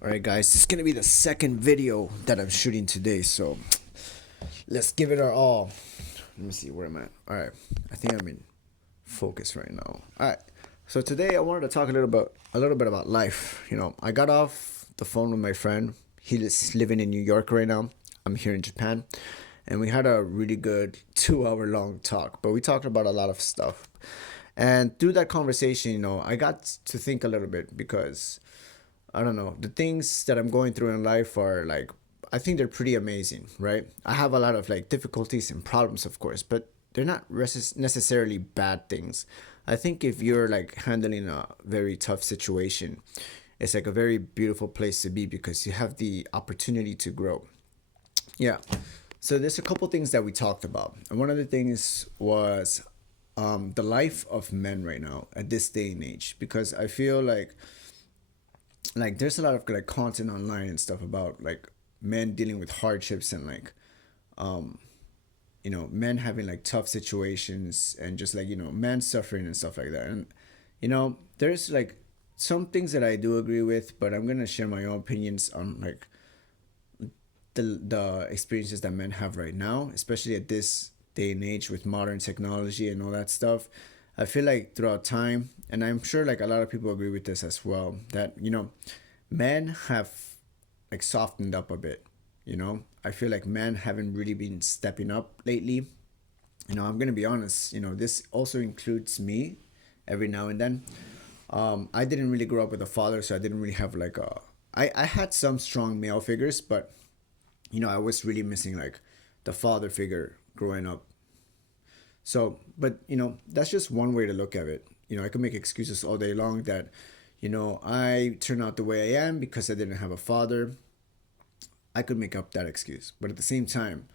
Alright, guys, this is gonna be the second video that I'm shooting today, so let's give it our all. Let me see where I'm at. Alright, I think I'm in focus right now. Alright, so today I wanted to talk a little bit about life. I got off the phone with my friend. He's living in New York right now. I'm here in Japan, and we had a really good 2 hour long talk, but we talked about a lot of stuff. And through that conversation, I got to think a little bit because I don't know. The things that I'm going through in life are like, I think they're pretty amazing, right? I have a lot of like difficulties and problems, of course, but they're not necessarily bad things. I think if you're like handling a very tough situation, it's like a very beautiful place to be because you have the opportunity to grow. Yeah. So there's a couple things that we talked about. And one of the things was the life of men right now at this day and age, because I feel like there's a lot of like content online and stuff about like men dealing with hardships and like men having like tough situations and just like men suffering and stuff like that. And there's like some things that I do agree with, but I'm gonna share my own opinions on like the experiences that men have right now, especially at this day and age with modern technology and all that stuff. I feel like throughout time, and I'm sure like a lot of people agree with this as well, that men have like softened up a bit. I feel like men haven't really been stepping up lately. I'm gonna be honest. This also includes me every now and then. I didn't really grow up with a father, so I didn't really have like a. I had some strong male figures, but I was really missing like the father figure growing up. So, but that's just one way to look at it. I could make excuses all day long that, I turned out the way I am because I didn't have a father. I could make up that excuse, but at the same time,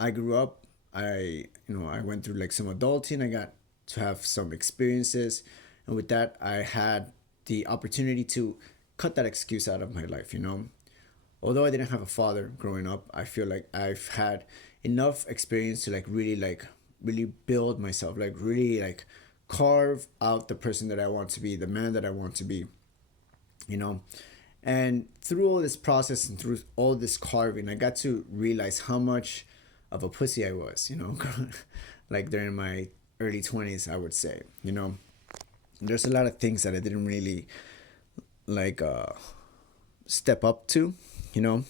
I grew up. I went through like some adulting. I got to have some experiences, and with that, I had the opportunity to cut that excuse out of my life. Although I didn't have a father growing up, I feel like I've had enough experience to like really build myself, like really like carve out the person that I want to be, the man that I want to be, you know. And through all this process and through all this carving, I got to realize how much of a pussy I was, like during my early 20s, I would say, There's a lot of things that I didn't really like step up to, and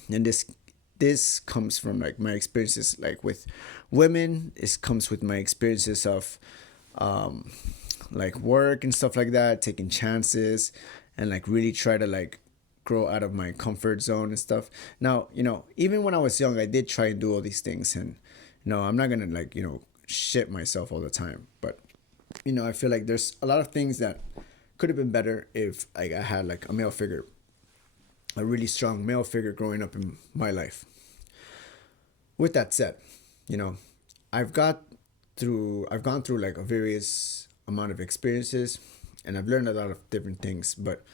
this comes from like my experiences like with women. This comes with my experiences of like work and stuff like that, taking chances and like really try to like grow out of my comfort zone and stuff. Now, even when I was young, I did try and do all these things, and I'm not gonna like shit myself all the time, but I feel like there's a lot of things that could have been better if like I had like a male figure, a really strong male figure growing up in my life. With that said, you know, I've got I've gone through like a various amount of experiences, and I've learned a lot of different things. But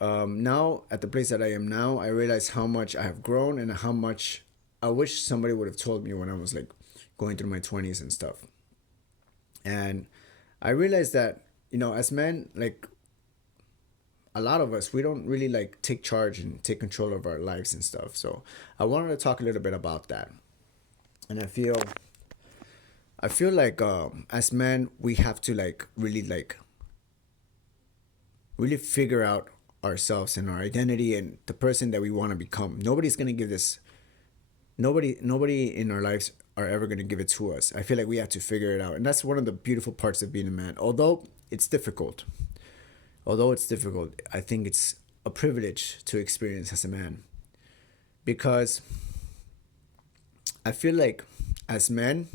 now at the place that I am now, I realize how much I have grown and how much I wish somebody would have told me when I was like going through my 20s and stuff. And I realized that as men, like a lot of us, we don't really like take charge and take control of our lives and stuff. So I wanted to talk a little bit about that. And I feel like as men we have to like really figure out ourselves and our identity and the person that we want to become. Nobody's gonna give this. Nobody in our lives are ever gonna give it to us. I feel like we have to figure it out, and that's one of the beautiful parts of being a man. It's difficult, although it's difficult, I think it's a privilege to experience as a man, because I feel like as men,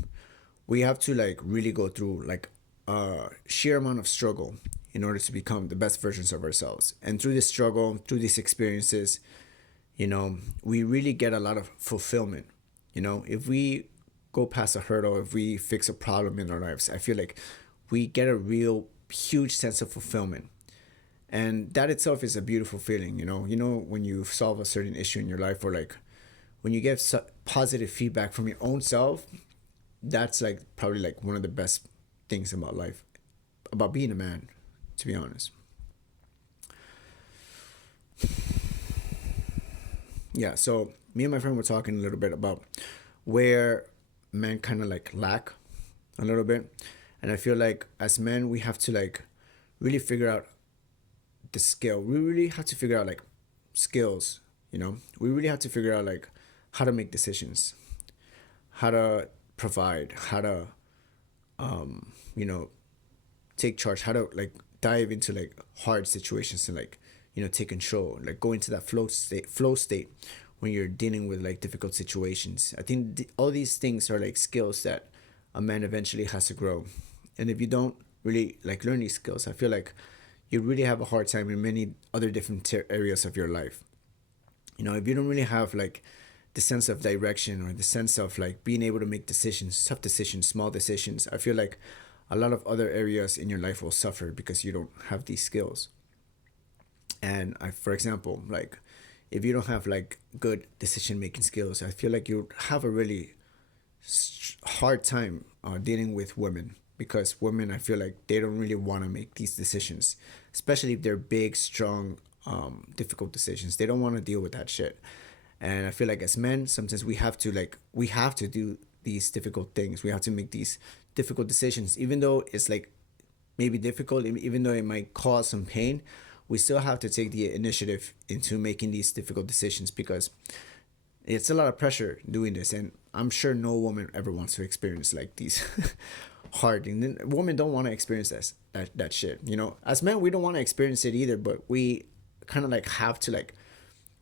we have to like really go through like a sheer amount of struggle in order to become the best versions of ourselves. And through this struggle, through these experiences, we really get a lot of fulfillment. If we go past a hurdle, if we fix a problem in our lives, I feel like we get a real huge sense of fulfillment. And that itself is a beautiful feeling. When you solve a certain issue in your life, or like when you get positive feedback from your own self, that's like probably like one of the best things about life, about being a man, to be honest. Yeah, so me and my friend were talking a little bit about where men kind of like lack a little bit. And I feel like as men, we have to like really figure out the skill. We really have to figure out like skills, you know? We really have to figure out like how to make decisions, how to provide, how to, you know, take charge, how to like dive into like hard situations and like, you know, take control, like go into that flow state when you're dealing with like difficult situations. I think all these things are like skills that a man eventually has to grow. And if you don't really like learn these skills, I feel like you really have a hard time in many other different areas of your life. You know, if you don't really have like the sense of direction or the sense of like being able to make decisions, tough decisions, small decisions, I feel like a lot of other areas in your life will suffer because you don't have these skills. And for example, like if you don't have like good decision making skills, I feel like you have a really hard time dealing with women, because women, I feel like they don't really want to make these decisions, especially if they're big, strong, difficult decisions. They don't want to deal with that shit. And I feel like as men, sometimes we have to do these difficult things. We have to make these difficult decisions, even though it's like maybe difficult, even though it might cause some pain. We still have to take the initiative into making these difficult decisions, because it's a lot of pressure doing this, and I'm sure no woman ever wants to experience like these hard, and then women don't want to experience that shit, you know. As men, we don't want to experience it either, but we kind of like have to like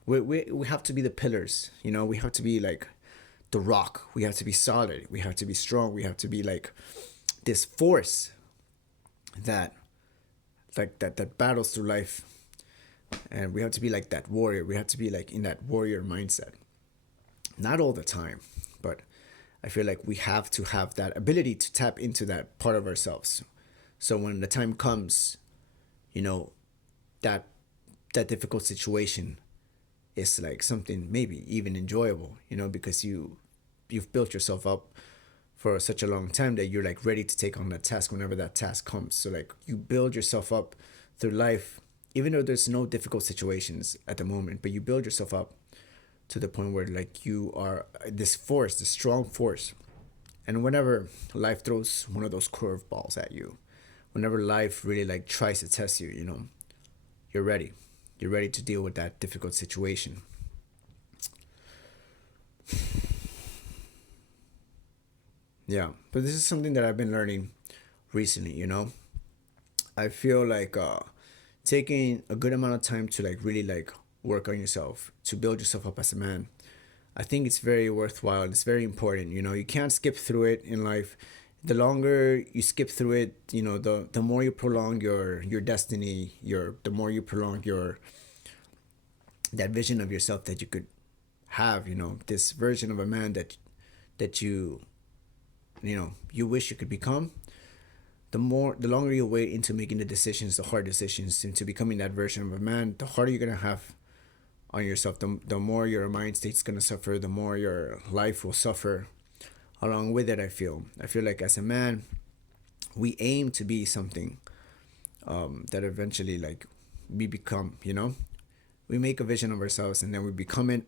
we have to be the pillars, you know. We have to be like the rock. We have to be solid, we have to be strong, we have to be like this force that that battles through life. And we have to be like that warrior. We have to be like in that warrior mindset. Not all the time, but I feel like we have to have that ability to tap into that part of ourselves. So when the time comes, you know, that that difficult situation is like something maybe even enjoyable, you know, because you've built yourself up for such a long time that you're like ready to take on that task whenever that task comes. So like you build yourself up through life, even though there's no difficult situations at the moment, but you build yourself up to the point where like you are this force, this strong force. And whenever life throws one of those curveballs at you, whenever life really like tries to test you, you know, you're ready. You're ready to deal with that difficult situation. Yeah, but this is something that I've been learning recently, you know. I feel like taking a good amount of time to like really like work on yourself, to build yourself up as a man, I think it's very worthwhile. It's very important. You know, you can't skip through it in life. The longer you skip through it, you know, the more you prolong your destiny, the more you prolong your that vision of yourself that you could have. You know, this version of a man that you know you wish you could become. The longer you wait into making the decisions, the hard decisions, into becoming that version of a man, the harder you're gonna have on yourself. The more your mind state's gonna suffer, the more your life will suffer along with it. I feel like as a man, we aim to be something that eventually like we become, you know. We make a vision of ourselves and then we become it.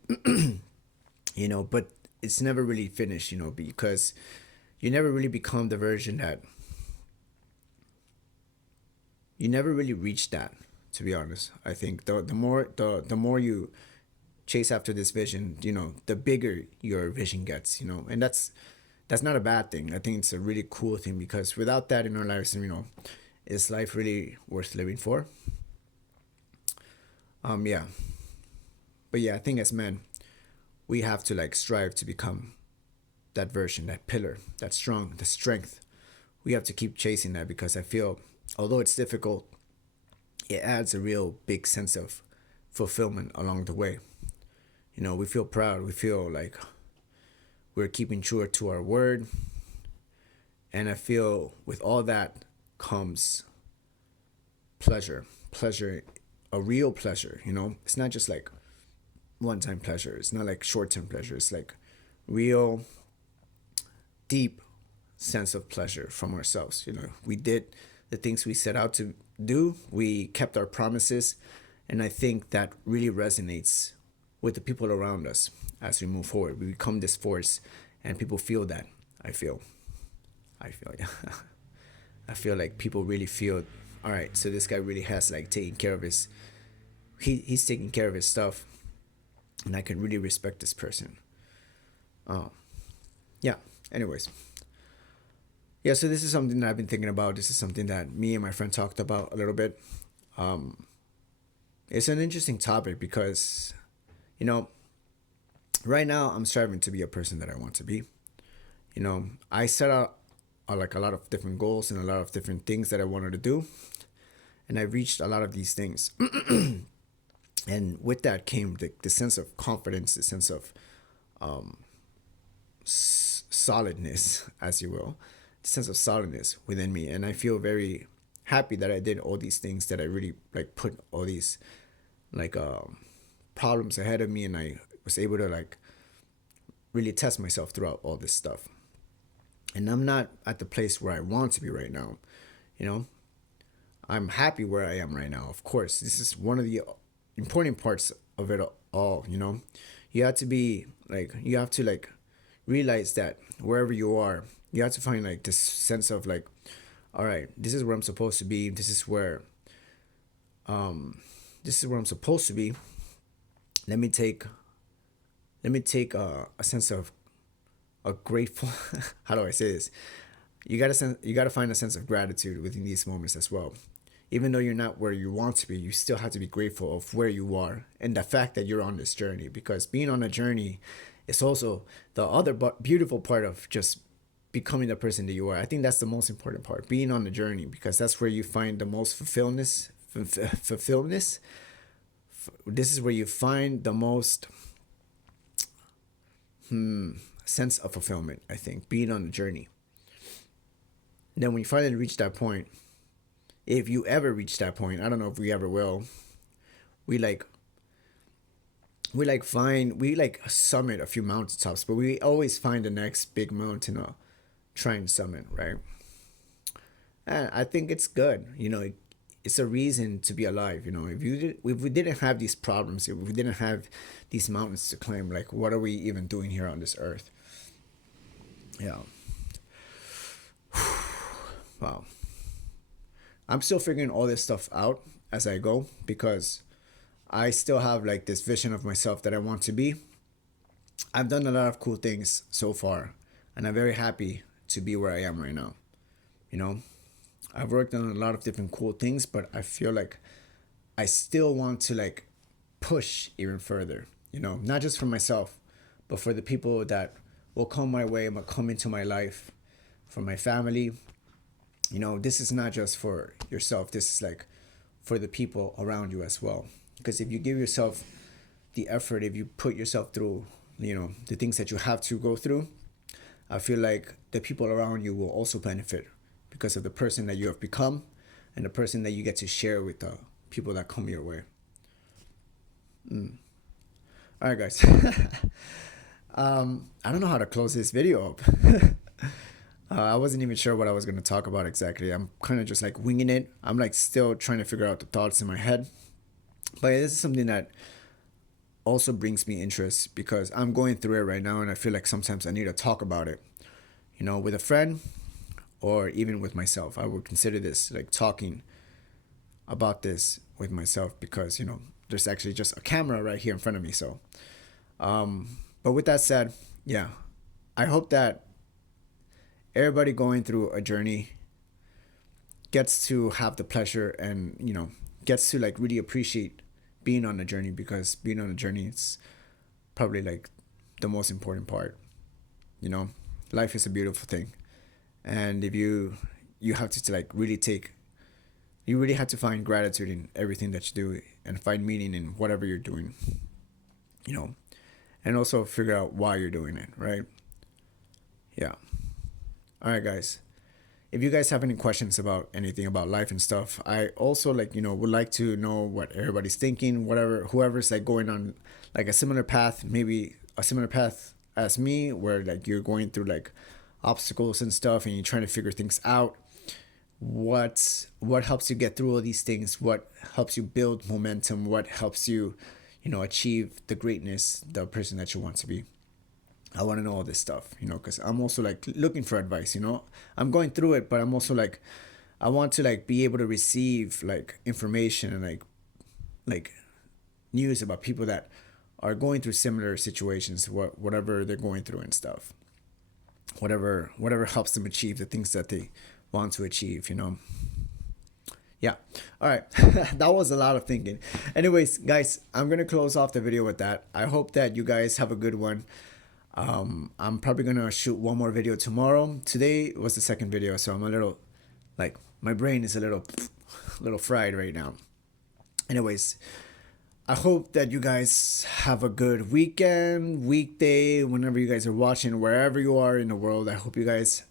You know, but it's never really finished, you know, because you never really become the version that you never really reach that, to be honest. I think the more you chase after this vision, you know, the bigger your vision gets, you know. And that's not a bad thing. I think it's a really cool thing, because without that in our lives, you know, is life really worth living for? Yeah. But yeah, I think as men, we have to like strive to become that version, that pillar, that strong, the strength. We have to keep chasing that, because I feel although it's difficult, it adds a real big sense of fulfillment along the way. You know, we feel proud. We feel like we're keeping true to our word. And I feel with all that comes pleasure. Pleasure, a real pleasure, you know? It's not just like one time pleasure. It's not like short term pleasure. It's like real, deep sense of pleasure from ourselves. You know, we did the things we set out to do, we kept our promises. And I think that really resonates with the people around us as we move forward. We become this force, and people feel that. I feel. Yeah. I feel like people really feel. All right, so this guy really has like taken care of his. He's taking care of his stuff, and I can really respect this person. Yeah. Anyways. Yeah, so this is something that I've been thinking about. This is something that me and my friend talked about a little bit. It's an interesting topic because, you know, right now I'm striving to be a person that I want to be. I set out like a lot of different goals and a lot of different things that I wanted to do, and I reached a lot of these things. And with that came the sense of confidence, the sense of solidness, as you will, the sense of solidness within me. And I feel very happy that I did all these things, that I really like put all these like problems ahead of me, and I was able to like really test myself throughout all this stuff. And I'm not at the place where I want to be right now. You know, I'm happy where I am right now. Of course, this is one of the important parts of it all. You have to be like, you have to like realize that wherever you are, you have to find like this sense of like, all right, this is where I'm supposed to be. This is where I'm supposed to be. Let me take a sense of a grateful. How do I say this? You gotta find a sense of gratitude within these moments as well. Even though you're not where you want to be, you still have to be grateful of where you are and the fact that you're on this journey. Because being on a journey is also the other beautiful part of just becoming the person that you are. I think that's the most important part, being on the journey, because that's where you find the most fulfillment. This is where you find the most sense of fulfillment, I think, being on the journey. Then when you finally reach that point, if you ever reach that point, I don't know if we ever will, we summit a few mountaintops, but we always find the next big mountain to try and summit, right? And I think it's good. It's a reason to be alive. If we didn't have these problems, if we didn't have these mountains to climb, like what are we even doing here on this earth? Yeah. Wow. I'm still figuring all this stuff out as I go, because I still have like this vision of myself that I want to be. I've done a lot of cool things so far, and I'm very happy to be where I am right now. You know, I've worked on a lot of different cool things, but I feel like I still want to like push even further, not just for myself, but for the people that will come my way, will come into my life, for my family. This is not just for yourself. This is like for the people around you as well. Because if you give yourself the effort, if you put yourself through, the things that you have to go through, I feel like the people around you will also benefit because of the person that you have become and the person that you get to share with the people that come your way. All right, guys. I don't know how to close this video up. I wasn't even sure what I was going to talk about exactly. I'm kind of just like winging it. I'm like still trying to figure out the thoughts in my head. But this is something that also brings me interest because I'm going through it right now, and I feel like sometimes I need to talk about it, with a friend or even with myself. I would consider this like talking about this with myself because, there's actually just a camera right here in front of me. So, but with that said, yeah, I hope that everybody going through a journey gets to have the pleasure and, gets to like really appreciate being on a journey, because being on a journey is probably like the most important part. Life is a beautiful thing. And if you have to like really you really have to find gratitude in everything that you do and find meaning in whatever you're doing, and also figure out why you're doing it, right? Yeah. All right, guys. If you guys have any questions about anything about life and stuff, I also would like to know what everybody's thinking, whoever's like going on like a similar path, maybe a similar path as me, where like you're going through like obstacles and stuff and you're trying to figure things out. What helps you get through all these things? What helps you build momentum? What helps you, achieve the greatness, the person that you want to be. I want to know all this stuff, because I'm also like looking for advice. I'm going through it, but I'm also like, I want to like be able to receive like information and like news about people that are going through similar situations, whatever they're going through and stuff. Whatever helps them achieve the things that they want to achieve. Yeah. All right. That was a lot of thinking. Anyways, guys, I'm going to close off the video with that. I hope that you guys have a good one. I'm probably going to shoot one more video tomorrow. Today was the second video, so I'm a little, like, my brain is a little fried right now. Anyways, I hope that you guys have a good weekend, weekday, whenever you guys are watching, wherever you are in the world. I hope you guys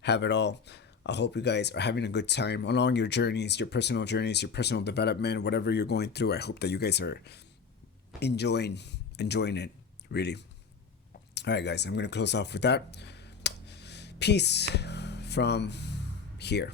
have it all. I hope you guys are having a good time along your journeys, your personal development, whatever you're going through. I hope that you guys are enjoying it, really. All right, guys, I'm going to close off with that. Peace from here.